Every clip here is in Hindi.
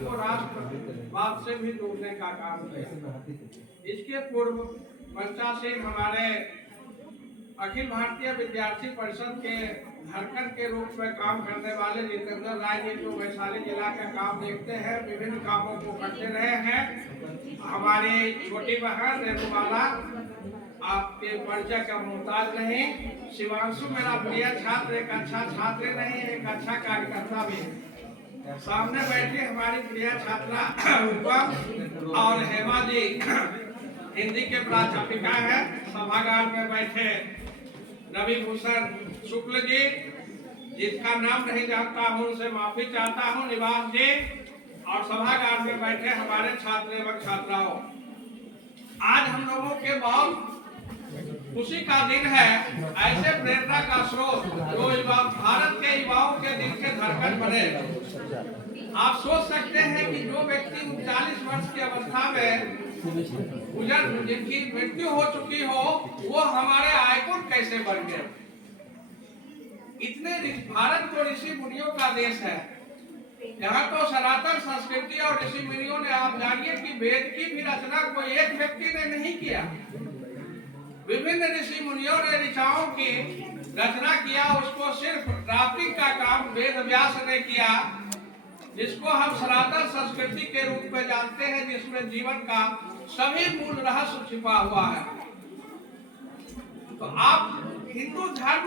को राष्ट्रवाद से भी जोड़ने का काम किया। इसके पूर्व पंचासीन हमारे अखिल भारतीय विद्यार्थी परिषद के धड़कन के रूप में काम करने वाले जितेंद्र राय जी जो वैशाली जिला का काम देखते हैं, विभिन्न कामों को करते रहे हैं। हमारी छोटी बहन रेणुबाला आपके परिचय का मोहताज नहीं। शिवांशु मेरा प्रिय छात्र, एक अच्छा छात्र नहीं, एक अच्छा कार्यकर्ता भी है। सामने बैठी हमारी प्रिय छात्रा रूपम और हेमा जी हिंदी के प्राध्यापिका है। सभागार में बैठे रवि भूषण शुक्ल जी, जिसका नाम नहीं जानता हूँ उनसे माफी चाहता हूँ, निवास जी, और सभागार में बैठे हमारे छात्र एवं छात्राओं, आज हम लोगों के बहुत खुशी का दिन है। ऐसे प्रेरणा का स्रोत जो भारत के युवाओं के दिल के धड़कन बने। आप सोच सकते हैं कि जो व्यक्ति 39 वर्ष की अवस्था में जिनकी मृत्यु हो चुकी हो, वो हमारे आइकॉन कैसे बन गए। इतने भारत तो ऋषि मुनियों का देश है। यहाँ तो सनातन संस्कृति और ऋषि मुनियों ने, आप जानिए कि वेद की भी रचना कोई एक व्यक्ति ने नहीं किया। विभिन्न ऋषि मुनियों ने ऋचाओं की रचना किया, उसको सिर्फ ड्राफ्टिंग का काम वेद व्यास ने किया, जिसको हम सनातन संस्कृति के रूप में जानते हैं, जिसमें जीवन का सभी मूल रहस्य छिपा हुआ है। तो आप हिंदू धर्म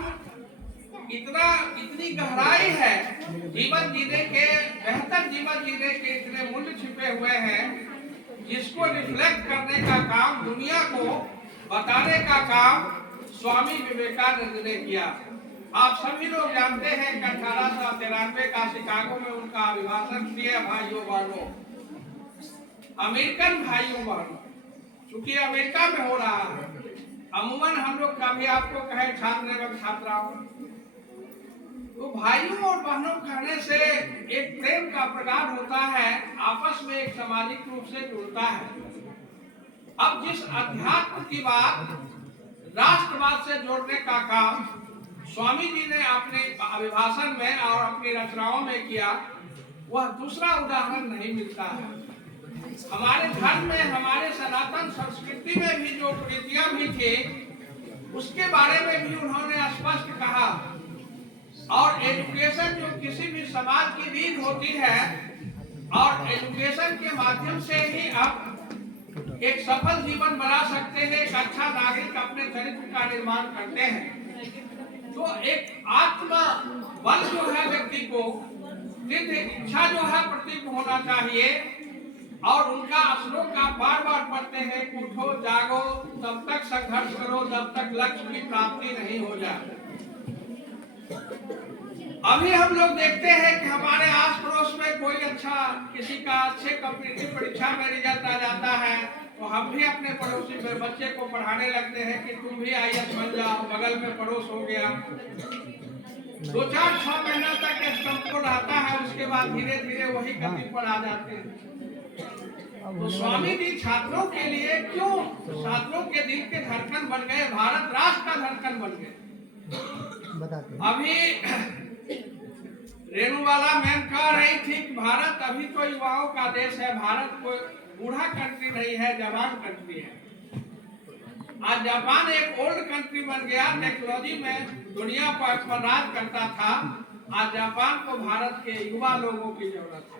इतनी गहराई है, जीवन जीने के, बेहतर जीवन जीने के इतने मूल्य छिपे हुए हैं, जिसको रिफ्लेक्ट करने का काम, दुनिया को बताने का काम स्वामी विवेकानंद ने किया। आप सभी लोग जानते हैं कि 1893 का शिकागो में उनका अभिभाषण किया, भाइयों बहनों, अमेरिकन भाइयों बहनों, चूंकि अमेरिका में हो रहा है। अमूमन हम लोग कभी आपको कहे छात्र एवं छात्राओं, तो भाइयों और बहनों कहने से एक प्रेम का प्रगाढ़ होता है, आपस में एक सामाजिक रूप से जुड़ता है। अब जिस अध्यात्म की बात राष्ट्रवाद से जोड़ने का काम स्वामी जी ने अपने अभिभाषण में और अपनी रचनाओं में किया, वह दूसरा उदाहरण नहीं मिलता है। हमारे धर्म में, हमारे सनातन संस्कृति में भी जो कृतियां भी थी, उसके बारे में भी उन्होंने स्पष्ट कहा। और एजुकेशन जो किसी भी समाज की रीढ़ होती है, और एजुकेशन के माध्यम से ही आप एक सफल जीवन बना सकते हैं, एक अच्छा नागरिक अपने चरित्र का निर्माण करते हैं। तो एक आत्मा बल जो है व्यक्ति को, इच्छा जो है प्रतीक होना चाहिए, और उनका श्लोक का बार बार पढ़ते हैं, उठो जागो तब तक संघर्ष करो जब तक लक्ष्य की प्राप्ति नहीं हो जाए। अभी हम लोग देखते हैं कि हमारे आस पड़ोस में कोई अच्छा, किसी का अच्छे कॉम्पिटिटिव परीक्षा में रिजल्ट आ जाता है, तो हम भी अपने पड़ोसी में बच्चे को पढ़ाने लगते हैं कि तुम भी IAS बन जाओ, बगल में पड़ोस हो गया। 2-4-6 महीना तक स्टम्प रहता है, उसके बाद धीरे धीरे वही गति पर आ जाते हैं। तो स्वामी जी छात्रों के लिए क्यों, छात्रों के दिल के धड़कन बन गए, भारत राष्ट्र का धड़कन बन गए। अभी रेणुबाला मैम कह रही थी कि भारत अभी तो युवाओं का देश है, भारत कोई बूढ़ा कंट्री नहीं है, जवान कंट्री है। आज जापान एक ओल्ड कंट्री बन गया, टेक्नोलॉजी में दुनिया पर राज करता था। आज जापान को भारत के युवा लोगों की जरूरत है।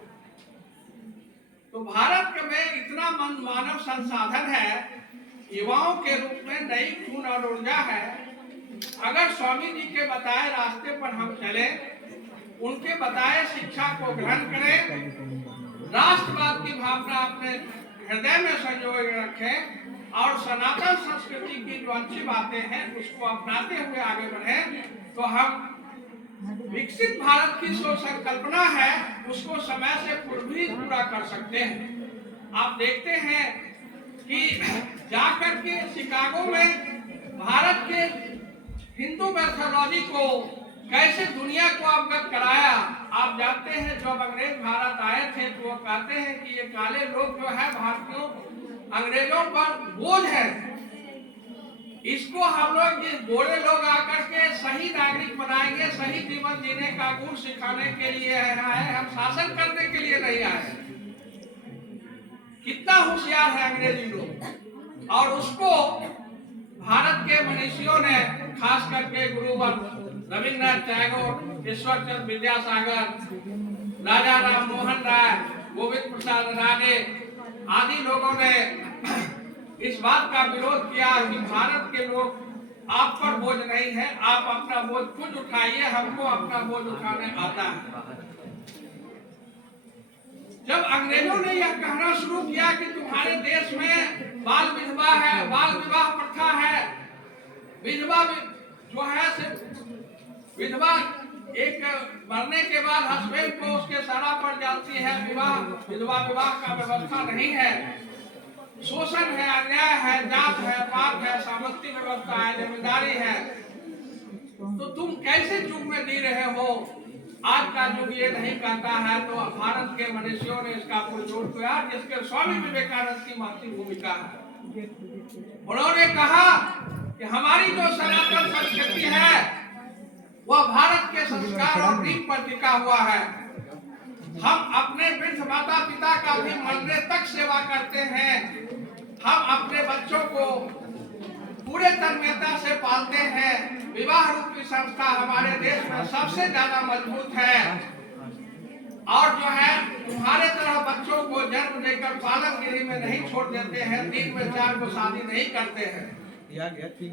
तो भारत में इतना मानव संसाधन है, युवाओं के रूप में नई खून और ऊर्जा है। अगर स्वामी जी के बताए रास्ते पर हम चले, उनके बताए शिक्षा को ग्रहण करें, राष्ट्रवाद की भावना अपने हृदय में संजोए रखें, और सनातन संस्कृति की जो अच्छी बातें हैं उसको अपनाते हुए आगे बढ़े, तो हम विकसित भारत की जो संकल्पना है उसको समय से पूर्व ही पूरा कर सकते हैं। आप देखते हैं कि जाकर के शिकागो में भारत के हिंदू मैथोलॉजी को कैसे दुनिया को अवगत कराया। आप जानते हैं जब अंग्रेज भारत आए थे तो वो कहते हैं कि ये काले लोग जो है भारतीयों, अंग्रेजों पर बोझ है, इसको हम लोग गोरे लोग आकर के सही नागरिक बनाएंगे, सही जीवन जीने का गुण सिखाने के लिए आए, हम शासन करने के लिए नहीं आए। होशियार है अंग्रेजी लोग, और उसको भारत के मनीषियों ने, खास करके गुरुवर रविन्द्रनाथ टैगोर, ईश्वरचंद्र विद्यासागर, राजा राम मोहन राय, गोविंद प्रसाद राणे आदि लोगों ने इस बात का विरोध किया कि भारत के लोग आप पर बोझ नहीं है, आप अपना बोझ खुद उठाइए, हमको अपना बोझ उठाने आता है। जब अंग्रेजों ने यह कहना शुरू किया कि तुम्हारे देश में बाल विधवा है, बाल विवाह प्रथा है, विधवा जो है विधवा एक मरने के बाद हस्बैंड को उसके सारा पड़ जाती है, विधवा विवाह का व्यवस्था नहीं है, शोषण है, अन्याय है, जात है, पाप है, सामंती व्यवस्था है, जमींदारी है, तो तुम कैसे युग में जी रहे हो? आज का युग ये नहीं कहता है। तो भारत के मनुष्यों ने इसका पुरजोर किया, जिसके स्वामी विवेकानंद की महती भूमिका है। उन्होंने कहा कि हमारी जो सनातन संस्कृति है वह भारत के संस्कार और रीत पर टिका हुआ है। हम अपने वृद्ध माता पिता का भी मरने तक सेवा करते हैं। हम अपने बच्चों को पूरे तन्मयता से पालते हैं। विवाह रूपी संस्था हमारे देश में सबसे ज्यादा मजबूत है, और जो है तुम्हारे तरह बच्चों को जन्म देकर पालन गिरी में नहीं छोड़ देते हैं, 3 में 4 को शादी नहीं करते हैं।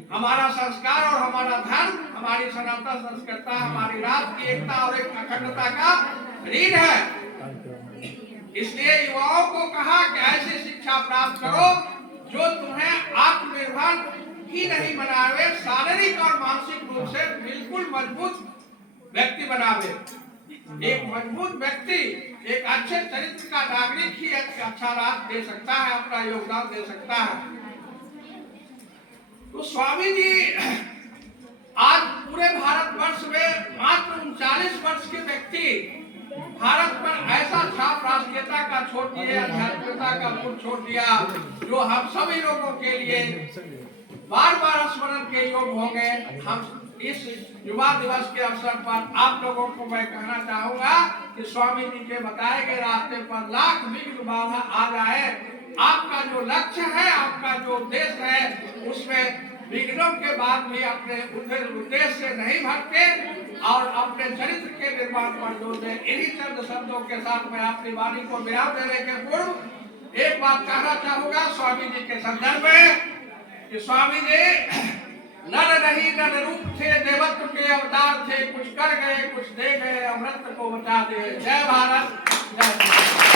हमारा संस्कार और हमारा धर्म, हमारी सनातन संस्कृति हमारी राष्ट्र की एकता और एक अखंडता का रीढ़ है। इसलिए युवाओं को कहा कि ऐसी शिक्षा प्राप्त करो जो तुम्हें आत्मनिर्भर ही नहीं बनावे, शारीरिक और मानसिक रूप से बिल्कुल मजबूत व्यक्ति बनावे। एक मजबूत व्यक्ति एक अच्छे चरित्र का नागरिक ही एक अच्छा राष्ट्र दे सकता है, अपना योगदान दे सकता है। तो स्वामी जी आज पूरे भारतवर्ष में मात्र 39 वर्ष के व्यक्ति भारत पर ऐसा छाप राष्ट्रीयता का छोड़ दिए, आध्यात्मिकता का पुर छोड़ दिया, जो हम सभी लोगों के लिए बार बार स्मरण के योग होंगे। हम इस युवा दिवस के अवसर पर आप लोगों को मैं कहना चाहूंगा कि स्वामी जी के बताए गए रास्ते पर लाख विघ्न बाधा आ जाए, आपका जो लक्ष्य है, आपका जो उद्देश्य है, उसमें विघ्नों के बाद भी अपने उद्देश्य से नहीं भटके और अपने चरित्र के निर्माण पर जोर दें। इन्हीं चंद शब्दों के साथ मैं अपनी वाणी को विराम देने के पूर्व एक बात कहना चाहूंगा स्वामी जी के संदर्भ में कि स्वामी जी नर नहीं नर रूप थे, देवत्व के अवतार थे, कुछ कर गए कुछ दे गए, अमृत को बचा दिए। जय भारत, जय भारत।